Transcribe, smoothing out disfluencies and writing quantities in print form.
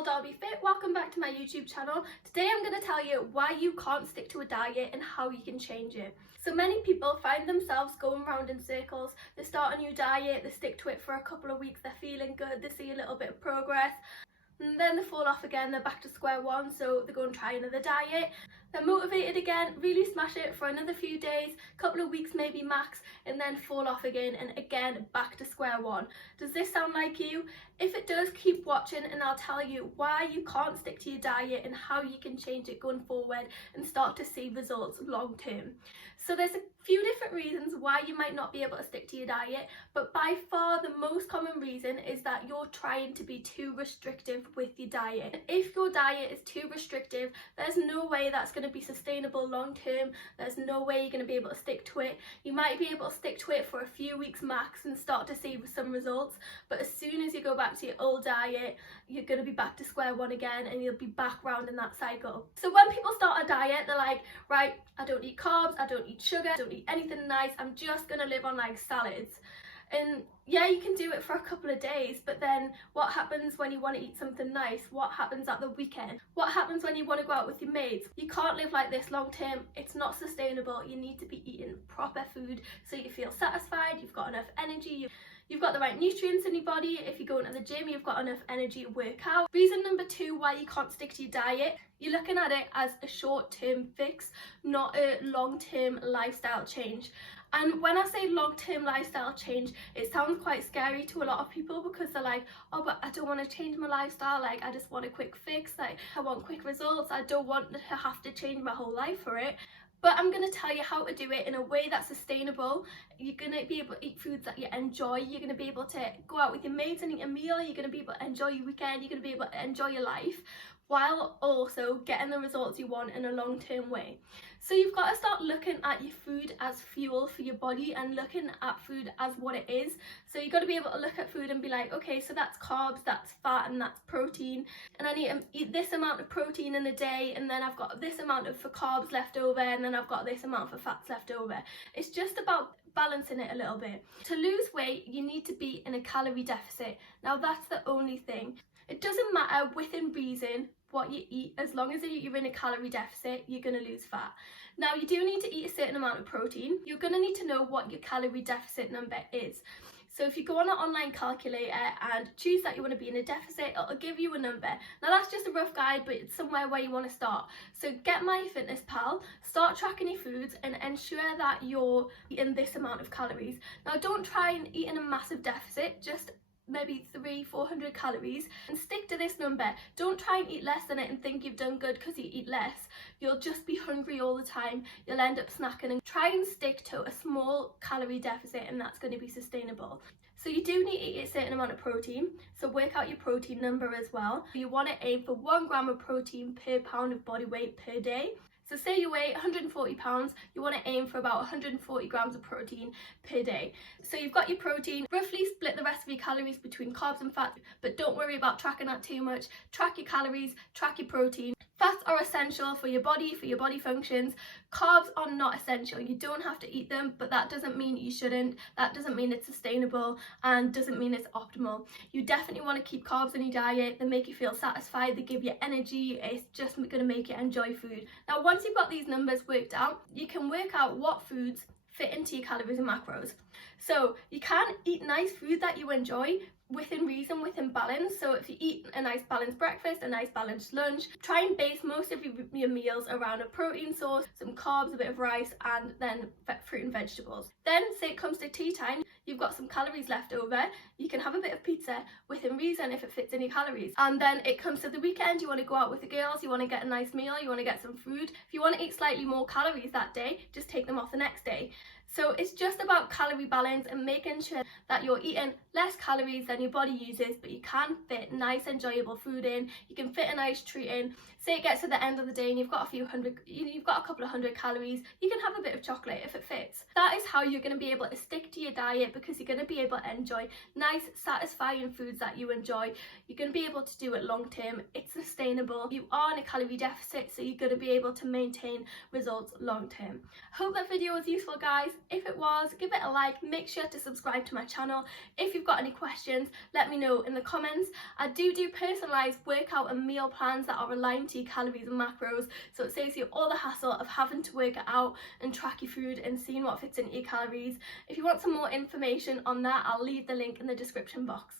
all, Darby Fit. Welcome back to my YouTube channel. Today I'm going to tell you why you can't stick to a diet and how you can change it. So many people find themselves going round in circles. They start a new diet, they stick to it for a couple of weeks, they're feeling good, they see a little bit of progress, and then they fall off again, they're back to square one, so they go and try another diet. They're motivated again, really smash it for another few days, couple of weeks maybe max, and then fall off again and again back to square one. Does this sound like you? If it does, keep watching and I'll tell you why you can't stick to your diet and how you can change it going forward and start to see results long term. So there's a few different reasons why you might not be able to stick to your diet, but by far the most common reason is that you're trying to be too restrictive with your diet. If your diet is too restrictive, there's no way that's going to be sustainable long term. There's no way you're going to be able to stick to it. You might be able to stick to it for a few weeks max and start to see some results, but as soon as you go back to your old diet, you're going to be back to square one again and you'll be back round in that cycle. So when people start a diet, they're like, right, I don't eat carbs, I don't eat sugar, I don't eat anything nice, I'm just going to live on like salads. And yeah, you can do it for a couple of days, but then what happens when you want to eat something nice? What happens at the weekend? What happens when you want to go out with your mates? You can't live like this long term. It's not sustainable. You need to be eating proper food so you feel satisfied, you've got enough energy, you've got the right nutrients in your body. If you're going to the gym, you've got enough energy to work out. Reason number two why you can't stick to your diet, you're looking at it as a short-term fix, not a long-term lifestyle change. And when I say long-term lifestyle change, it sounds quite scary to a lot of people because they're like, oh, but I don't want to change my lifestyle, like I just want a quick fix, like I want quick results, I don't want to have to change my whole life for it. But I'm going to tell you how to do it in a way that's sustainable. You're going to be able to eat foods that you enjoy. You're going to be able to go out with your mates and eat a meal. You're going to be able to enjoy your weekend. You're going to be able to enjoy your life while also getting the results you want in a long-term way. So you've got to start looking at your food as fuel for your body and looking at food as what it is. So you've got to be able to look at food and be like, okay, so that's carbs, that's fat, and that's protein, and I need to eat this amount of protein in a day, and then I've got this amount for carbs left over, and then I've got this amount for fats left over. It's just about balancing it a little bit. To lose weight, you need to be in a calorie deficit. Now that's the only thing. It doesn't matter within reason what you eat, as long as you're in a calorie deficit, you're going to lose fat. Now you do need to eat a certain amount of protein. You're going to need to know what your calorie deficit number is. So if you go on an online calculator and choose that you want to be in a deficit, it'll give you a number. Now that's just a rough guide, but it's somewhere where you want to start. So get MyFitnessPal, start tracking your foods and ensure that you're eating this amount of calories. Now don't try and eat in a massive deficit, just maybe 300-400 calories and stick to this number. Don't try and eat less than it and think you've done good because you eat less. You'll just be hungry all the time. You'll end up snacking. And try and stick to a small calorie deficit, and that's going to be sustainable. So you do need to eat a certain amount of protein, so work out your protein number as well. You want to aim for 1 gram of protein per pound of body weight per day. So say you weigh 140 pounds, you want to aim for about 140 grams of protein per day. So you've got your protein, roughly split the rest of your calories between carbs and fat, but don't worry about tracking that too much. Track your calories, track your protein. Fats are essential for your body functions. Carbs are not essential. You don't have to eat them, but that doesn't mean you shouldn't. That doesn't mean it's sustainable and doesn't mean it's optimal. You definitely want to keep carbs in your diet. They make you feel satisfied. They give you energy. It's just going to make you enjoy food. Now, once you've got these numbers worked out, you can work out what foods fit into your calories and macros. So you can eat nice food that you enjoy within reason, within balance. So if you eat a nice balanced breakfast, a nice balanced lunch, try and base most of your meals around a protein source, some carbs, a bit of rice, and then fruit and vegetables. Then say it comes to tea time, you've got some calories left over, you can have a bit of pizza within reason if it fits in your calories. And then it comes to the weekend, you want to go out with the girls, you want to get a nice meal, you want to get some food. If you want to eat slightly more calories that day, just take them off the next day. So it's just about calorie balance and making sure that you're eating less calories than your body uses, but you can fit nice enjoyable food in, you can fit a nice treat in. Say it gets to the end of the day and you've got a couple of hundred calories, you can have a bit of chocolate if it fits. That is how you're going to be able to stick to your diet, because you're going to be able to enjoy nice satisfying foods that you enjoy. You're going to be able to do it long term. It's sustainable. You are in a calorie deficit, so you're going to be able to maintain results long term. Hope that video was useful, guys. If it was, give it a like, make sure to subscribe to my channel. If you've got any questions, let me know in the comments. I do personalised workout and meal plans that are aligned to your calories and macros, so it saves you all the hassle of having to work it out and track your food and seeing what fits into your calories. If you want some more information on that, I'll leave the link in the description box.